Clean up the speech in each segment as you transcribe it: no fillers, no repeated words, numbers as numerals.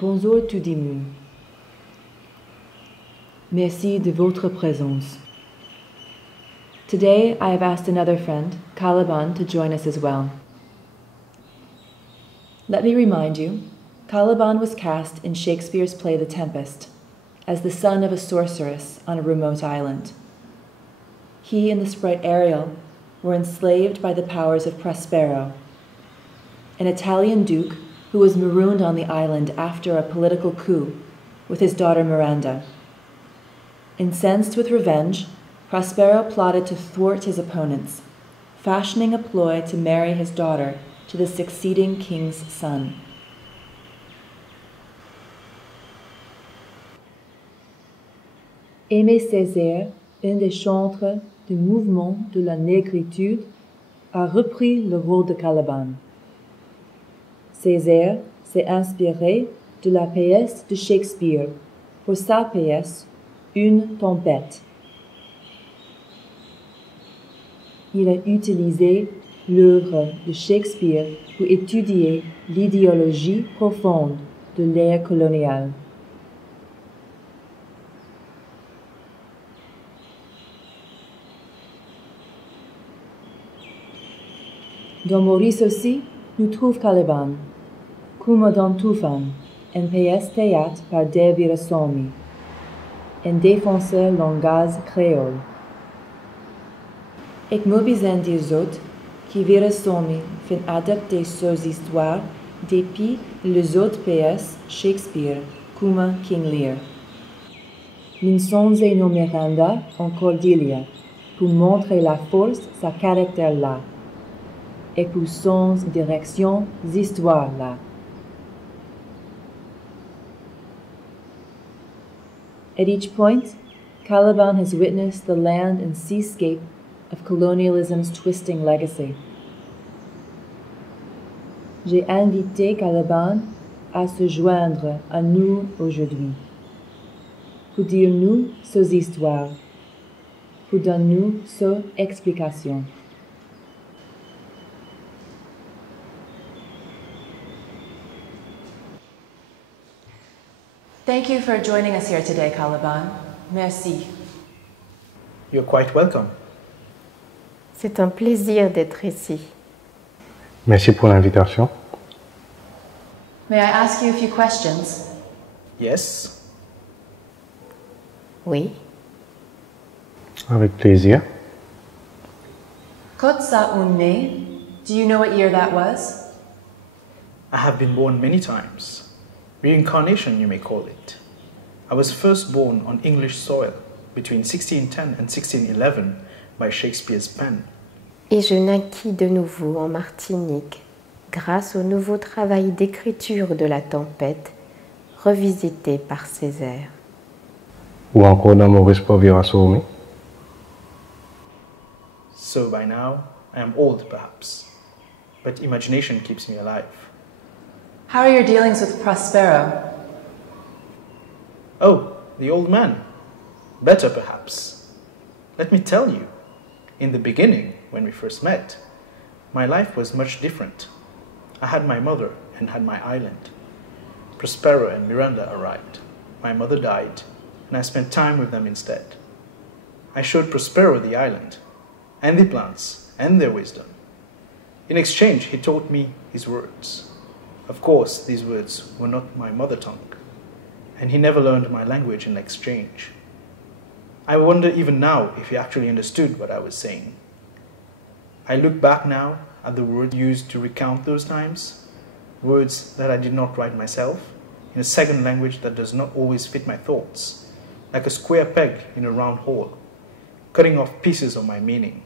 Bonjour tout le monde. Merci de votre présence. Today I have asked another friend, Caliban, to join us as well. Let me remind you, Caliban was cast in Shakespeare's play The Tempest as the son of a sorceress on a remote island. He and the sprite Ariel were enslaved by the powers of Prospero, an Italian duke who was marooned on the island after a political coup with his daughter Miranda. Incensed with revenge, Prospero plotted to thwart his opponents, fashioning a ploy to marry his daughter to the succeeding king's son. Aimé Césaire, un des chantres du mouvement de la négritude, a repris le rôle de Caliban. Césaire s'est inspiré de la pièce de Shakespeare pour sa pièce Une tempête. Il a utilisé l'œuvre de Shakespeare pour étudier l'idéologie profonde de l'ère coloniale. Dans Maurice aussi, nous trouve Caliban, comme dans Tufan, une pièce théâtre par De Virassomi, un défenseur langage créole. Ik moet bijzijn die zot, qui Virassomi fin adapter ses histoires depuis les autres pièces Shakespeare, comme King Lear. L'insonze no Miranda en Cordelia, pour montrer la force sa caractère là, et pour son direction histoires là. At each point, Caliban has witnessed the land and seascape of colonialism's twisting legacy. J'ai invité Caliban à se joindre à nous aujourd'hui, pour dire-nous ses histoires, pour donner-nous ses explications. Thank you for joining us here today, Caliban. Merci. You're quite welcome. C'est un plaisir d'être ici. Merci pour l'invitation. May I ask you a few questions? Yes? Oui. Avec plaisir. Kotsa Unne, do you know what year that was? I have been born many times. Reincarnation, you may call it. I was first born on English soil between 1610 and 1611 by Shakespeare's pen. Et je naquis de nouveau en Martinique grâce au nouveau travail d'écriture de La Tempête, revisité par Césaire. Ou encore dans Maurice par Virassomi. So by now, I am old perhaps, but imagination keeps me alive. How are your dealings with Prospero? Oh, the old man. Better perhaps. Let me tell you, in the beginning, when we first met, my life was much different. I had my mother and had my island. Prospero and Miranda arrived. My mother died, and I spent time with them instead. I showed Prospero the island, and the plants, and their wisdom. In exchange, he taught me his words. Of course, these words were not my mother tongue, and he never learned my language in exchange. I wonder even now if he actually understood what I was saying. I look back now at the words used to recount those times, words that I did not write myself, in a second language that does not always fit my thoughts, like a square peg in a round hole, cutting off pieces of my meaning.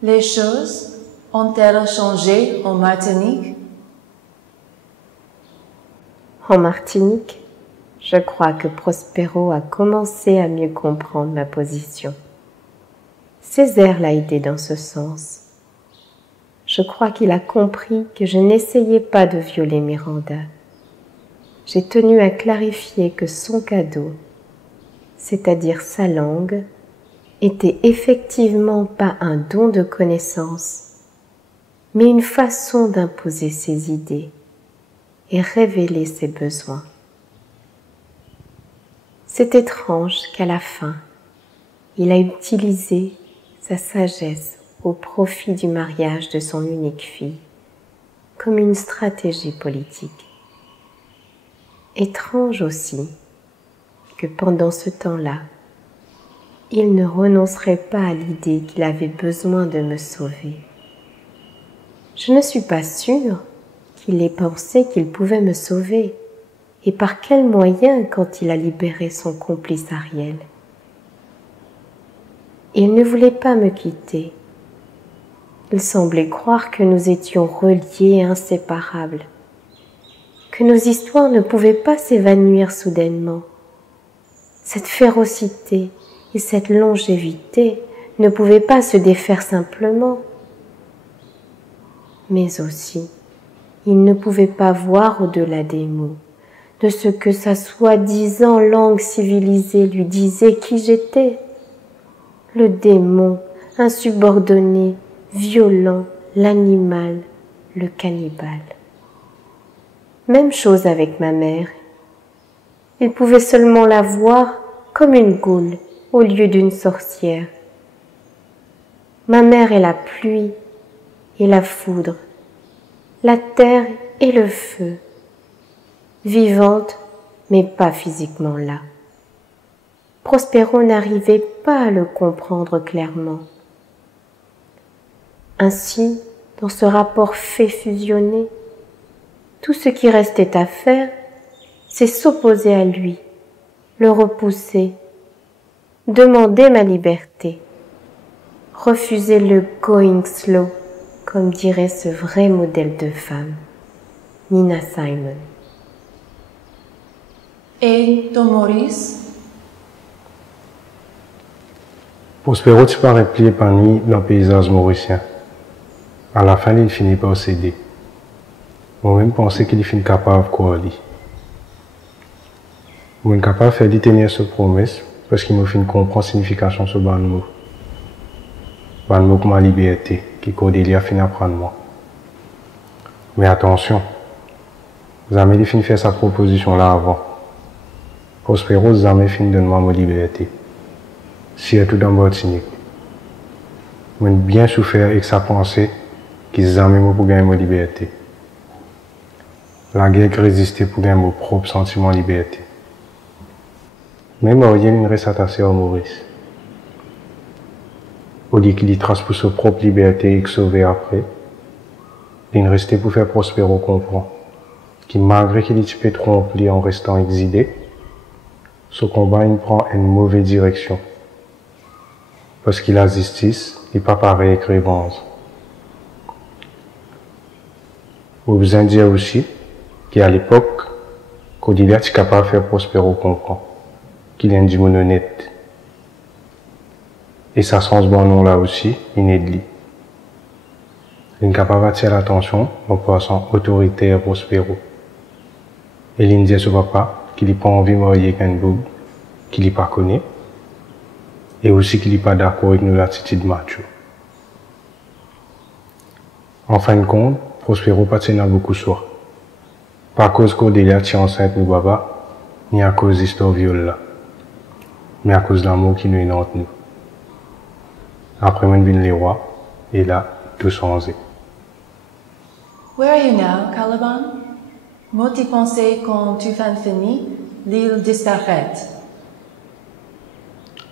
Les choses ont-elles changé en Martinique? En Martinique, je crois que Prospero a commencé à mieux comprendre ma position. Césaire l'a aidé dans ce sens. Je crois qu'il a compris que je n'essayais pas de violer Miranda. J'ai tenu à clarifier que son cadeau, c'est-à-dire sa langue, était effectivement pas un don de connaissance, mais une façon d'imposer ses idées, et révéler ses besoins. C'est étrange qu'à la fin, il a utilisé sa sagesse au profit du mariage de son unique fille, comme une stratégie politique. Étrange aussi que pendant ce temps-là, il ne renoncerait pas à l'idée qu'il avait besoin de me sauver. Je ne suis pas sûre qu'il ait pensé qu'il pouvait me sauver, et par quels moyens quand il a libéré son complice Ariel. Il ne voulait pas me quitter. Il semblait croire que nous étions reliés et inséparables, que nos histoires ne pouvaient pas s'évanouir soudainement. Cette férocité et cette longévité ne pouvaient pas se défaire simplement. Mais aussi, il ne pouvait pas voir au-delà des mots, de ce que sa soi-disant langue civilisée lui disait qui j'étais. Le démon, insubordonné, violent, l'animal, le cannibale. Même chose avec ma mère. Il pouvait seulement la voir comme une goule au lieu d'une sorcière. Ma mère est la pluie et la foudre, la terre et le feu, vivante mais pas physiquement là. Prospero n'arrivait pas à le comprendre clairement. Ainsi, dans ce rapport fait fusionné, tout ce qui restait à faire, c'est s'opposer à lui, le repousser, demander ma liberté, refuser le going slow, comme dirait ce vrai modèle de femme, Nina Simon. Et ton Maurice? Prospero tu paraît plus épanoui dans le paysage mauricien. À la fin, il finit par céder. Moi-même pensais qu'il finit capable de quoi aller. Je suis capable de faire tenir cette promesse parce qu'il me fait comprendre la signification de ce ban mot. Ban mot comme ma liberté, qui Cordelia finit à prendre moi. Mais attention, jamais il finit faire sa proposition là avant. Prospero jamais finit de demander ma liberté. Surtout dans Martinique. Je suis bien souffert avec sa pensée qu'ils jamais pour gagner ma liberté. La guerre résistait pour gagner mon propre sentiment de liberté. Même rien ne reste attaché à Maurice. Au lieu qu'il y trace pour sa propre liberté et que sauver après, il restait pour faire Prospero comprendre que malgré qu'il était trompé en restant exilé, ce combat il prend une mauvaise direction. Parce que la justice n'est pas pareille avec revanche. Vous besoin de dire aussi qu'à l'époque, Cordelia était capable de faire Prospero comprendre qu'il est un démon honnête. Et ça sent ce bon nom là aussi, inédit. Il est capable d'attirer l'attention en passant autoritaire Prospero. Et il dit à ce papa qu'il n'a pas envie de marier avec un boug qu'il n'a pas connaît. Et aussi qu'il n'est pas d'accord avec nos attitudes macho. En fin de compte, Prospero pas tient beaucoup soin. Pas à cause Cordelia tient enceinte nous baba, ni à cause de l'histoire viol là, mais à cause de l'amour qui nous est entre nous. Après moi viennent les rois, et là, tout changé. Where are you now, Caliban? Moi, tu pensais quand tu fin fini, l'île disparaît.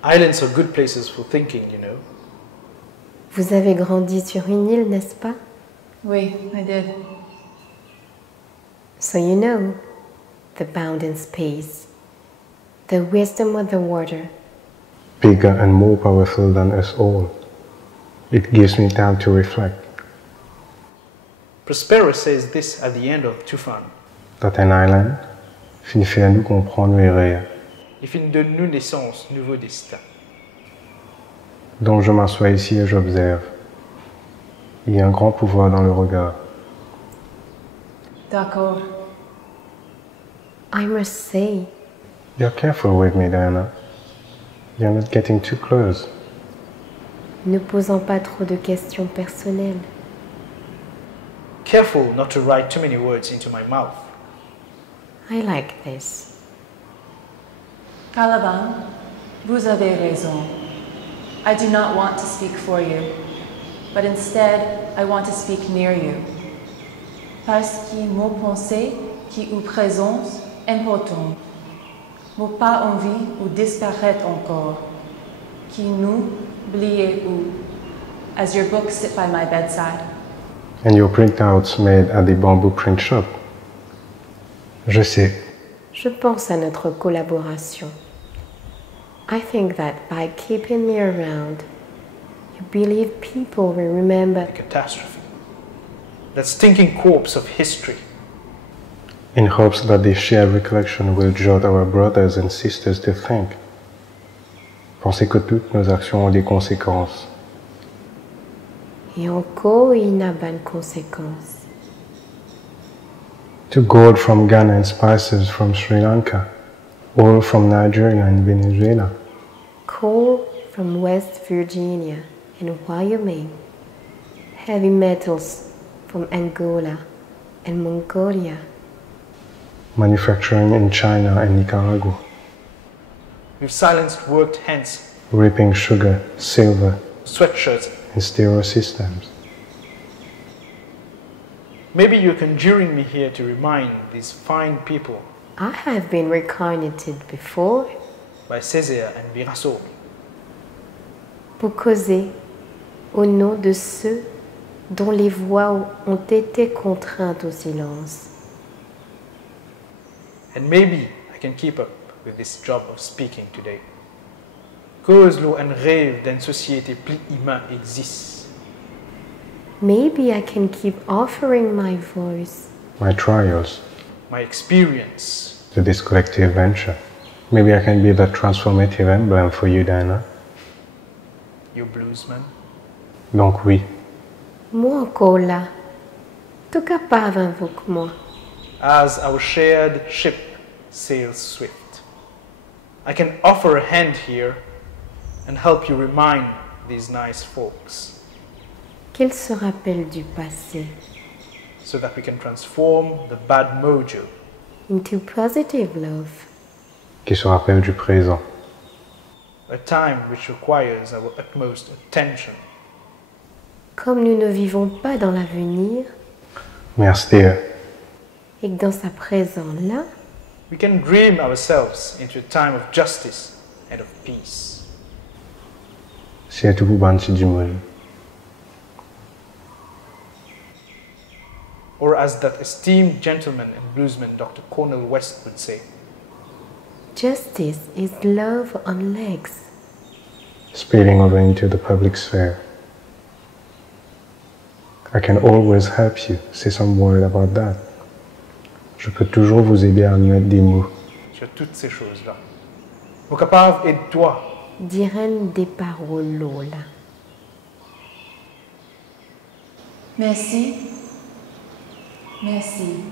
Islands are good places for thinking, you know. Vous avez grandi sur une île, n'est-ce pas? Oui, I did. So you know, the bound in space, the wisdom of the water. Bigger and more powerful than us all. It gives me time to reflect. Prospero says this at the end of Tufan. That an island finit faire nous comprendre les rêves. Il finit de nous naissance, nouveau destin. Donc je m'assois ici et j'observe. Il y a un grand pouvoir dans le regard. D'accord. I must say, You're careful with me, Diana. You're not getting too close. ne posons pas trop de questions personnelles. Careful not to write too many words into my mouth. I like this. Caliban, vous avez raison. I do not want to speak for you, but instead I want to speak near you. Parce que mon pensée qui ou présence important, mon pas envie ou disparaître encore, qui nous oubliez ou, as your books sit by my bedside. And your printouts made at the bamboo print shop. Je sais. Je pense à notre collaboration. I think that by keeping me around, you believe people will remember The catastrophe. That stinking corpse of history. In hopes that the shared recollection will jot our brothers and sisters to think. Pensez que toutes nos actions ont des conséquences. et encore il n'a pas de conséquences. To gold from Ghana and spices from Sri Lanka, oil from Nigeria and Venezuela, Coal from West Virginia and Wyoming, heavy metals from Angola and Mongolia, manufacturing in China and Nicaragua, We've silenced worked hands, reaping sugar, silver, sweatshirts. and stereo systems. Maybe you're conjuring me here to remind these fine people I have been reincarnated before by Césaire and Birasso, pour causer au nom de ceux dont les voix ont été contraintes au silence. and maybe I can keep up with this job of speaking today. Cause l'eau un rêve d'une société plus humaine existe. Maybe I can keep offering my voice. My trials My experience, to this collective venture. Maybe I can be the transformative emblem for you, Diana. your bluesman, Donc oui, Moi encore là. En tout cas, pas avec moi. as our shared ship sails swift. I can offer a hand here and help you remind these nice folks Qu'ils se rappellent du passé so that we can transform the bad mojo into positive love. qui se rappelle du présent. a time which requires our utmost attention. Comme nous ne vivons pas dans l'avenir Mais Astir, et que dans sa présence là, We can dream ourselves into a time of justice and of peace. si tu vous banti du monde, Or as that esteemed gentleman and bluesman Dr. Cornel West would say, justice is love on legs. spilling over into the public sphere. I can always help you, say some word about that. Je peux toujours vous aider à mettre des mots. sur toutes ces choses-là. Au capable, aide-toi. Diren des paroles là. Merci. Merci.